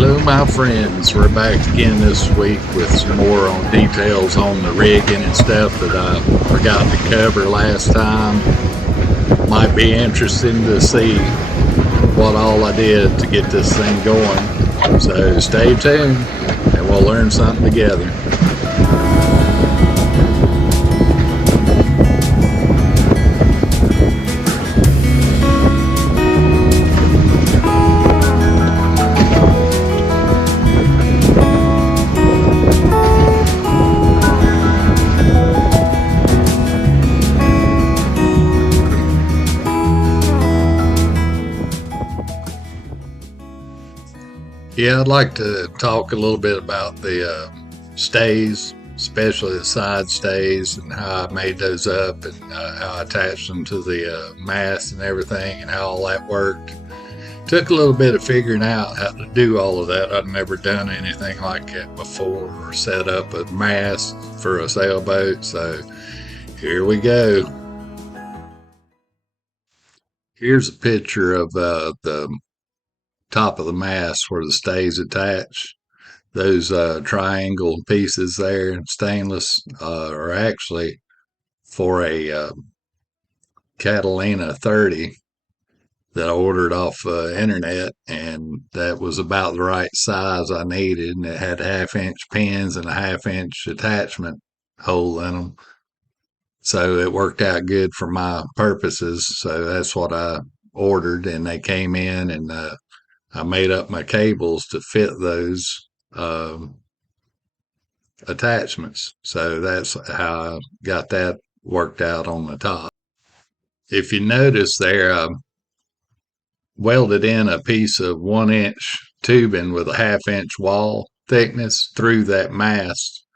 Hello my friends, we're back again this week with some more on details on the rigging and stuff that I forgot to cover last time. Might be interesting to see what all I did to get this thing going. So stay tuned and we'll learn something together. Yeah, I'd like to talk a little bit about the stays, especially the side stays, and how I made those up, and how I attached them to the mast and everything, and how all that worked. Took a little bit of figuring out how to do all of that. I'd never done anything like that before, or set up a mast for a sailboat, so here we go. Here's a picture of the top of the mast where the stays attach. Those triangle pieces there, stainless, are actually for a Catalina 30 that I ordered off internet, and that was about the right size I needed, and it had 1/2 inch pins and a 1/2 inch attachment hole in them. So it worked out good for my purposes. So that's what I ordered, and they came in, and I made up my cables to fit those attachments. So that's how I got that worked out on the top. If you notice there, I welded in a piece of 1 inch tubing with a 1/2 inch wall thickness through that mast,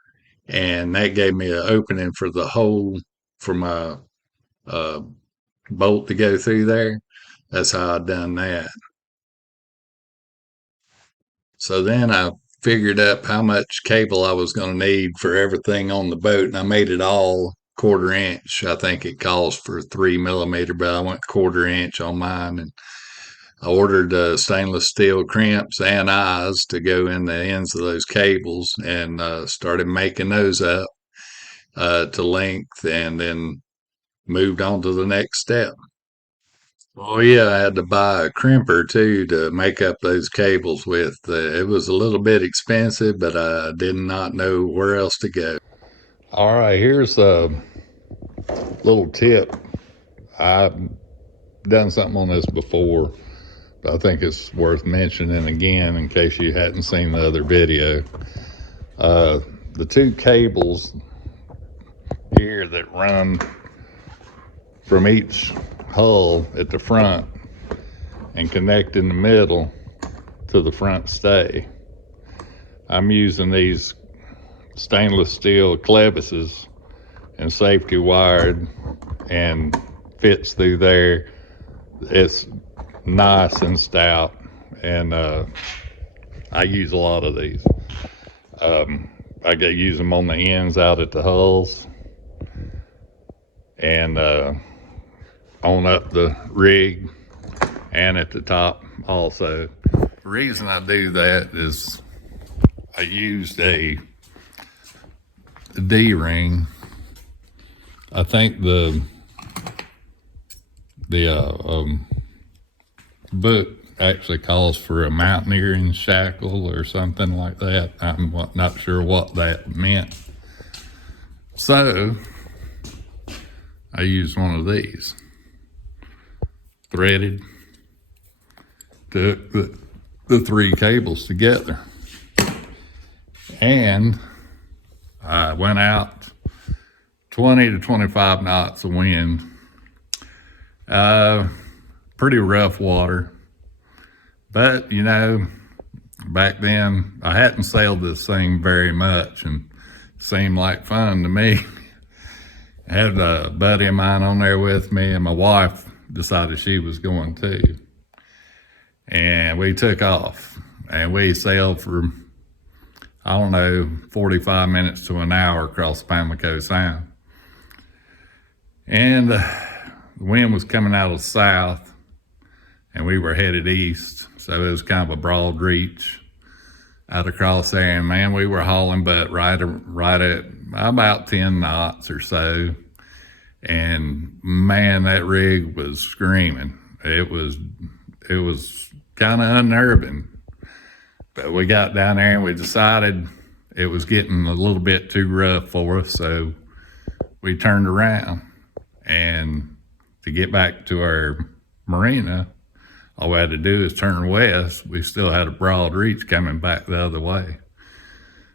and that gave me an opening for the hole for my uh, bolt to go through there. That's how I done that. So then I figured up how much cable I was going to need for everything on the boat, and I made it all 1/4 inch. I think it calls for 3 millimeter, but I went 1/4 inch on mine, and I ordered stainless steel crimps and eyes to go in the ends of those cables, and started making those up to length, and then moved on to the next step. Oh yeah, I had to buy a crimper too to make up those cables with. It was a little bit expensive, but I did not know where else to go. All right, here's a little tip. I've done something on this before, but I think it's worth mentioning again in case you hadn't seen the other video. The two cables here that run from each hull at the front and connect in the middle to the front stay. I'm using these stainless steel clevises and safety wired, and fits through there. It's nice and stout, and I use a lot of these. I use them on the ends out at the hulls, and on up the rig, and at the top also. The reason I do that is I used a D-ring. I think the book actually calls for a mountaineering shackle or something like that. I'm not sure what that meant. So I used one of these, threaded, to hook the three cables together. And I went out 20 to 25 knots of wind. Pretty rough water. But, you know, back then I hadn't sailed this thing very much, and it seemed like fun to me. I had a buddy of mine on there with me, and my wife decided she was going too. And we took off, and we sailed for, I don't know, 45 minutes to an hour across Pamlico Sound. And the wind was coming out of the south, and we were headed east, so it was kind of a broad reach. out across there, and man, we were hauling butt right at about 10 knots or so. And man, that rig was screaming. It was kind of unnerving. But we got down there and we decided it was getting a little bit too rough for us, so we turned around. And to get back to our marina, all we had to do is turn west. We still had a broad reach coming back the other way.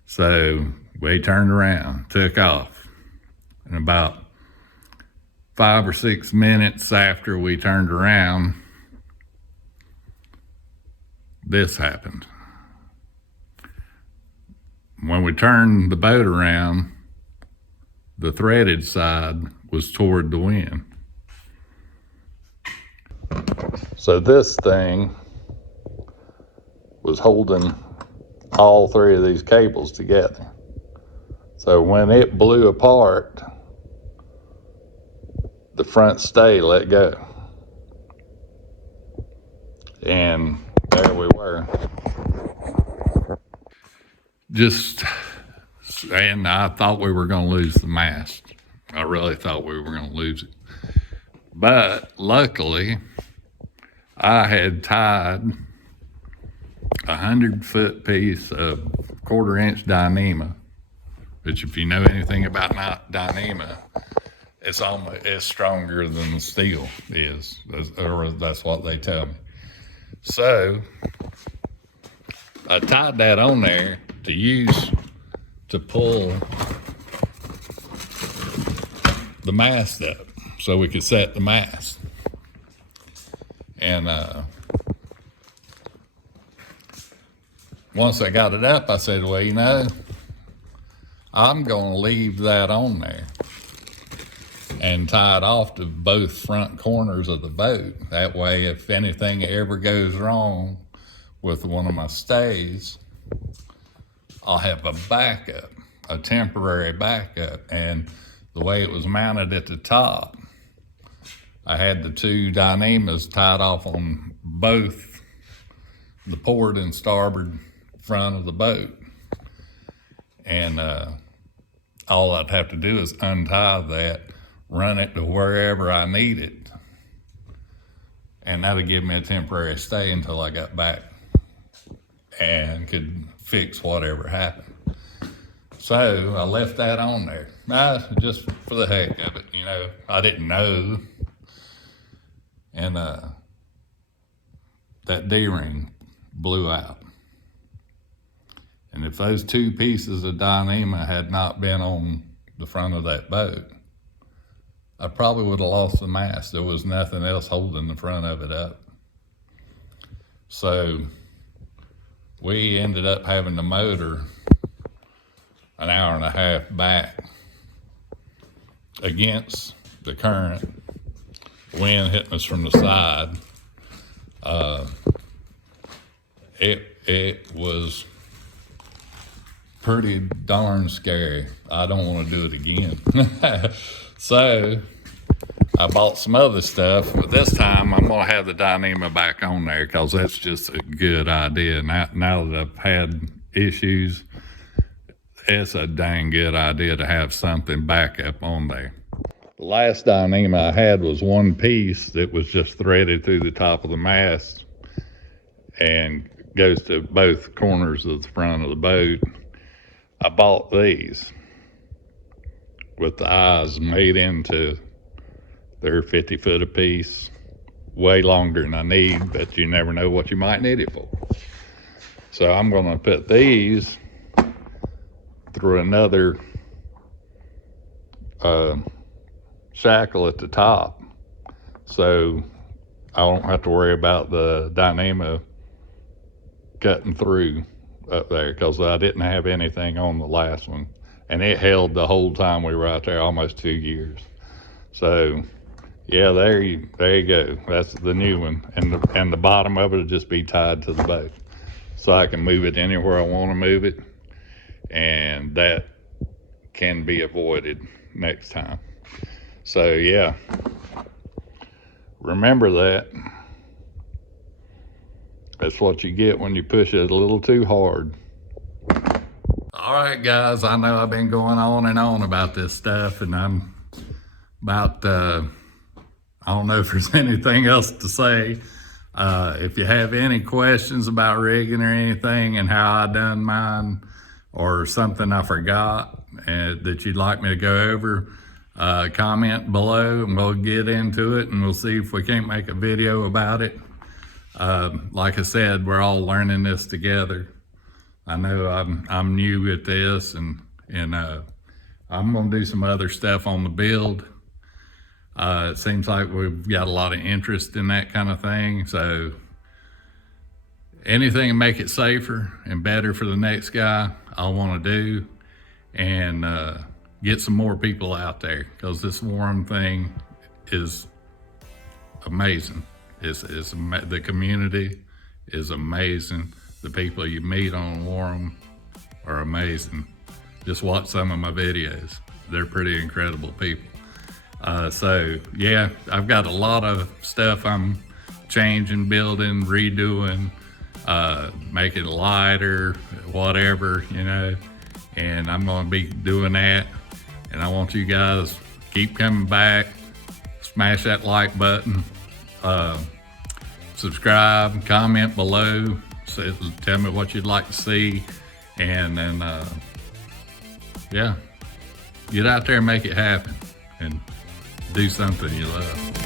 So we turned around, took off. And about 5 or 6 minutes after we turned around, this happened. When we turned the boat around, the threaded side was toward the wind. So this thing was holding all three of these cables together. So when it blew apart, the front stay let go. And there we were. And I thought we were going to lose the mast. I really thought we were going to lose it. But luckily, I had tied a 100-foot piece of 1/4-inch Dyneema, which if you know anything about Dyneema, it's stronger than the steel is, or that's what they tell me. So I tied that on there to use to pull the mast up so we could set the mast. And once I got it up, I said, well, you know, I'm going to leave that on there and tie it off to both front corners of the boat. That way, if anything ever goes wrong with one of my stays, I'll have a backup, a temporary backup. And the way it was mounted at the top, I had the 2 Dyneemas tied off on both the port and starboard front of the boat. And all I'd have to do is untie that, run it to wherever I need it, and that'll give me a temporary stay until I got back and could fix whatever happened. So I left that on there, just for the heck of it. You know, I didn't know. And that D-ring blew out. And if those 2 pieces of Dyneema had not been on the front of that boat, I probably would have lost the mast. There was nothing else holding the front of it up. So we ended up having the motor an hour and a half back against the current, wind hitting us from the side. It was pretty darn scary. I don't want to do it again. So I bought some other stuff, but this time I'm going to have the Dyneema back on there because that's just a good idea. Now that I've had issues, it's a dang good idea to have something back up on there. The last Dyneema I had was one piece that was just threaded through the top of the mast and goes to both corners of the front of the boat. I bought these with the eyes made into, they're 50 foot a piece, way longer than I need, but you never know what you might need it for. So I'm going to put these through another shackle at the top, so I don't have to worry about the Dyneema cutting through up there, because I didn't have anything on the last one, and it held the whole time we were out there, almost 2 years. So yeah, there you go. That's the new one, and the bottom of it will just be tied to the boat, so I can move it anywhere I want to move it, and that can be avoided next time. So yeah, remember that. That's what you get when you push it a little too hard. All right, guys, I know I've been going on and on about this stuff, and I'm about, I don't know if there's anything else to say. If you have any questions about rigging or anything and how I done mine, or something I forgot that you'd like me to go over, comment below and we'll get into it and we'll see if we can't make a video about it. Like I said, we're all learning this together. I know I'm new at this, and I'm gonna do some other stuff on the build. It seems like we've got a lot of interest in that kind of thing, so anything to make it safer and better for the next guy, I want to do, and get some more people out there, because this WHARRAM thing is amazing. The community is amazing. The people you meet on WHARRAM are amazing. Just watch some of my videos. They're pretty incredible people. So yeah, I've got a lot of stuff I'm changing, building, redoing, making it lighter, whatever, you know, and I'm gonna be doing that. And I want you guys keep coming back, smash that like button, subscribe, comment below, tell me what you'd like to see, and then yeah, get out there and make it happen and do something you love.